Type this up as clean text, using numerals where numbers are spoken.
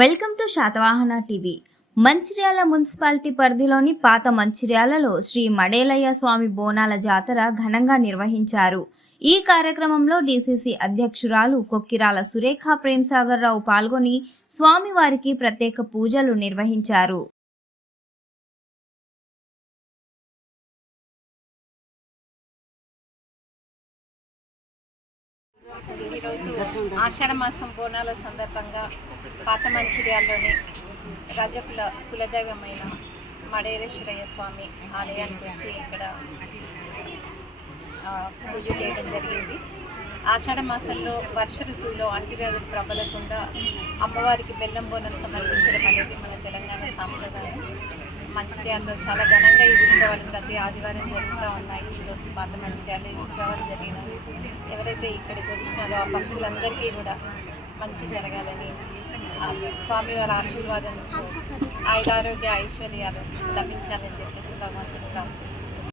Welcome to Satavahana TV. Mancherial municipality పరిధిలోని పాత మంచిర్యాలలో శ్రీ మడేలయ్య స్వామి బోనాల జాతర ఘనంగా నిర్వహించారు. ఈ కార్యక్రమంలో డీసీసీ అధ్యక్షురాలు కొక్కిరాల సురేఖ ప్రేమ్సాగర్ రావు పాల్గొని స్వామివారికి ప్రత్యేక పూజలు నిర్వహించారు. ఈరోజు ఆషాఢ మాసం బోనాల సందర్భంగా పాత మంచిర్యాలలోని రజకుల కులదైవమైన మడేశ్వరయ్య స్వామి ఆలయానికి వచ్చి ఇక్కడ పూజ చేయడం జరిగింది. ఆషాఢ మాసంలో వర్ష ఋతువులో అంటువ్యాధులు ప్రబలకుండా అమ్మవారికి బెల్లం బోనం సమర్పించడం అనేది మన తెలంగాణ సాంప్రదాయం. మంచిర్యాలలో చాలా ఘనంగా ఈ ఉత్సవాలు ప్రతి ఆదివారం జరుగుతూ ఉన్నాయి. ఈరోజు పాత మంచిర్యాలలో ఈ ఉత్సవాలు జరిగినాయి. ఎవరైతే ఇక్కడికి వచ్చినారో ఆ భక్తులందరికీ కూడా మంచి జరగాలని స్వామివారి ఆశీర్వాదంతో ఆయురారోగ్య ఐశ్వర్యాలు లభించాలని చెప్పేసి భగవంతుని ప్రార్థిస్తున్నాను.